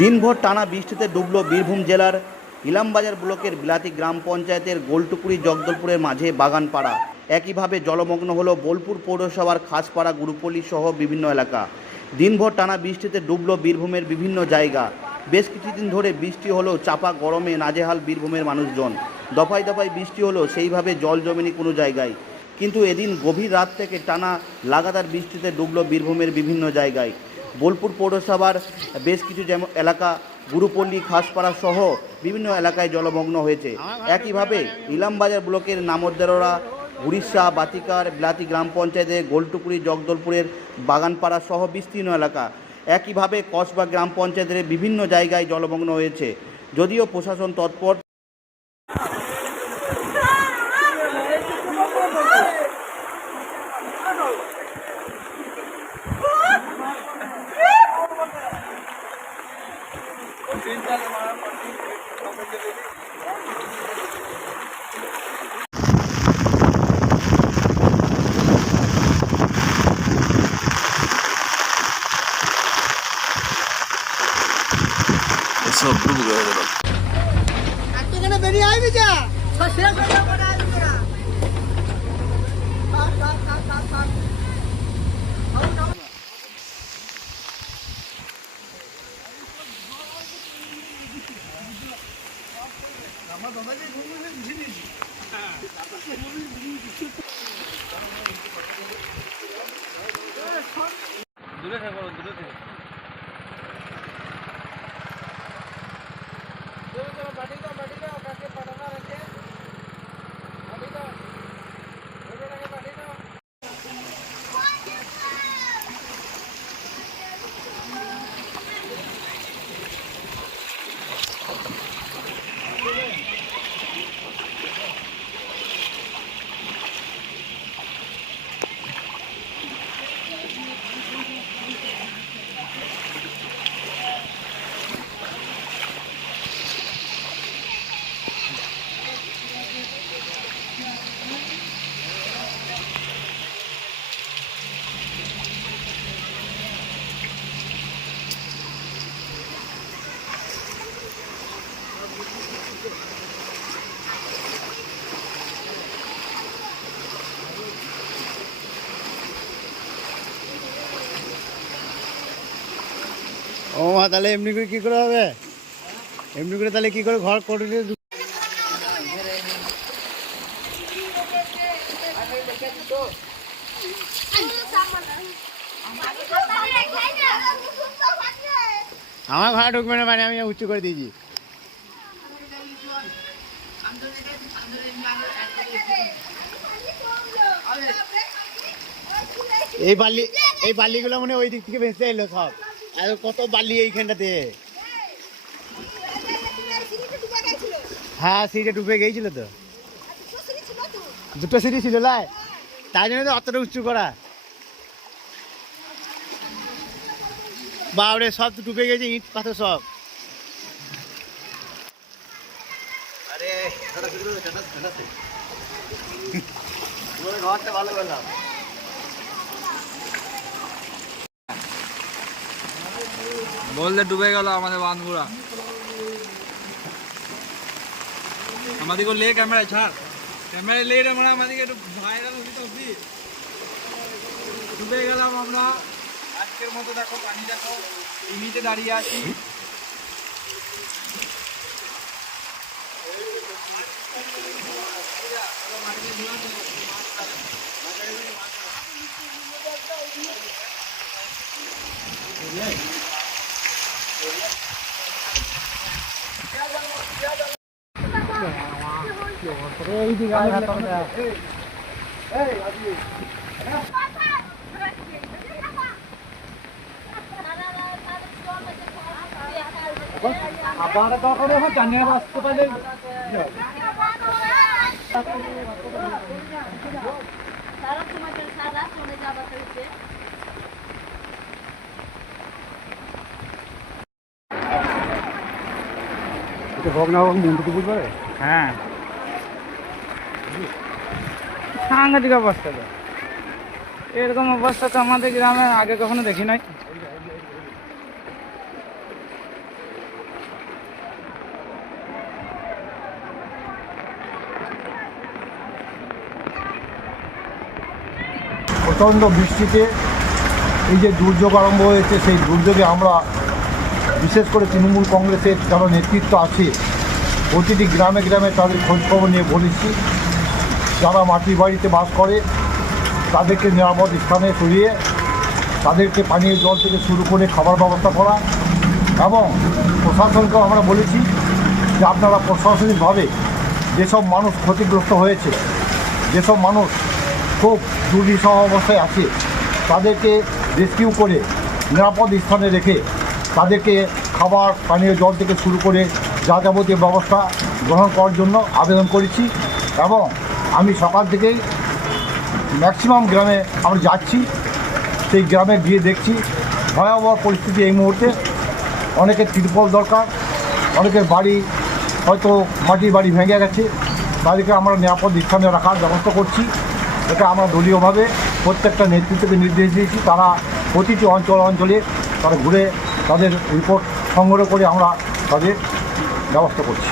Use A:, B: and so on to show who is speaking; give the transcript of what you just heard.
A: দিনভর টানা বৃষ্টিতে ডুবল বীরভূম জেলার ইলামবাজার ব্লকের বিলাতি গ্রাম পঞ্চায়েতের গোলটুকুরি জগদলপুরের মাঝে বাগানপাড়া। একইভাবে জলমগ্ন হলো বোলপুর পৌরসভার খাসপাড়া, গুরুপল্লী সহ বিভিন্ন এলাকা। দিনভর টানা বৃষ্টিতে ডুবল বীরভূমের বিভিন্ন জায়গা। বেশ কিছুদিন ধরে বৃষ্টি হলেও চাপা গরমে নাজেহাল বীরভূমের মানুষজন। দফায় দফায় বৃষ্টি হলেও সেইভাবে জল জমেনি কোনো জায়গায়। কিন্তু এদিন গভীর রাত থেকে টানা লাগাতার বৃষ্টিতে ডুবল বীরভূমের বিভিন্ন জায়গায়। বোলপুর পৌরসভার বেশ কিছু যেমন এলাকা, গুরুপল্লী, খাসপাড়া সহ বিভিন্ন এলাকায় জলমগ্ন হয়েছে। একইভাবে ইলামবাজার ব্লকের নামদ্দাররা উড়িষ্যা বাতিকার, বিলাতি গ্রাম পঞ্চায়েতের গোলটুকুরি জগদলপুরের বাগানপাড়া সহ বিস্তীর্ণ এলাকা। একইভাবে কসবা গ্রাম পঞ্চায়েতের বিভিন্ন জায়গায় জলমগ্ন হয়েছে। যদিও প্রশাসন তৎপর
B: সব
C: দূরে থাকো দূরে থাকো।
D: ও মা, তাহলে এমনি করে কি করে হবে? এমনি করে তাহলে কি করে ঘর করে আমার ঘরে ঢুকবে না মানে আমি উঁচু করে দিয়েছি। এই বালি এই বালিগুলো মনে ওই দিক থেকে ভেসে এলো সব আর কত বালি এইখানটাতে হ্যাঁ সিঁড়িটা ডুবে গিয়েছিল তো দুটো সিঁড়ি ছিল লাই তাই জন্য তো অতটা উঁচু করা বাবরে সব তো ডুবে গেছে ইট পাথর সব
E: বললে ডুবে গেল আমাদের বাঁধগুড়া আমাদেরকে লে ক্যামেরায় ছাড়। ক্যামেরায় লে আমরা আমাদেরকে একটু ভাইরাল হবি তো ডুবে গেলাম আমরা। আজকের মতো দেখো পানি দেখো। ইমিতে দাঁড়িয়ে আছি। আপনারা তখন জানিয়ে আসতে পারলে
F: সারা সময়টা সারা চলে যাবার হয়েছে।
D: ভগ্নাভগ্ন মন্দির বুঝতে
E: হ্যাঁ। সাংঘাতিক অবস্থা এরকম অবস্থা তো আমাদের গ্রামে আগে কখনো দেখি নাই।
G: প্রচণ্ড বৃষ্টিতে এই যে দুর্যোগ আরম্ভ হয়েছে সেই দুর্যোগে আমরা বিশেষ করে তৃণমূল কংগ্রেসের যারা নেতৃত্ব আছে, প্রতিটি গ্রামে গ্রামে তাদের খোঁজখবর নিয়ে বলেছি, যারা মাটির বাড়িতে বাস করে, তাদেরকে নিরাপদ স্থানে সরিয়ে তাদেরকে পানীয় জল থেকে শুরু করে খাবার ব্যবস্থা করা এবং প্রশাসনকেও আমরা বলেছি যে আপনারা প্রশাসনিকভাবে যেসব মানুষ ক্ষতিগ্রস্ত হয়েছে, যেসব মানুষ খুব দুর্বিষহ অবস্থায় আছে, তাদেরকে রেস্কিউ করে নিরাপদ স্থানে রেখে তাদেরকে খাবার, পানীয় জল থেকে শুরু করে যা যাবতীয় ব্যবস্থা গ্রহণ করার জন্য আবেদন করেছি এবং আমি সকাল থেকেই ম্যাক্সিমাম গ্রামে আমরা যাচ্ছি, সেই গ্রামে গিয়ে দেখছি ভয়াবহ পরিস্থিতি এই মুহূর্তে। অনেকের তিরপল দরকার, অনেকের বাড়ি হয়তো মাটির বাড়ি ভেঙে গেছে। তাদেরকে আমরা নিরাপদ স্থানে রাখার ব্যবস্থা করছি। এটা আমরা দলীয়ভাবে প্রত্যেকটা নেতৃত্বকে নির্দেশ দিয়েছি। তারা প্রতিটি অঞ্চল অঞ্চলে তারা ঘুরে তাদের রিপোর্ট সংগ্রহ করে আমরা তাদের ব্যবস্থা করছি।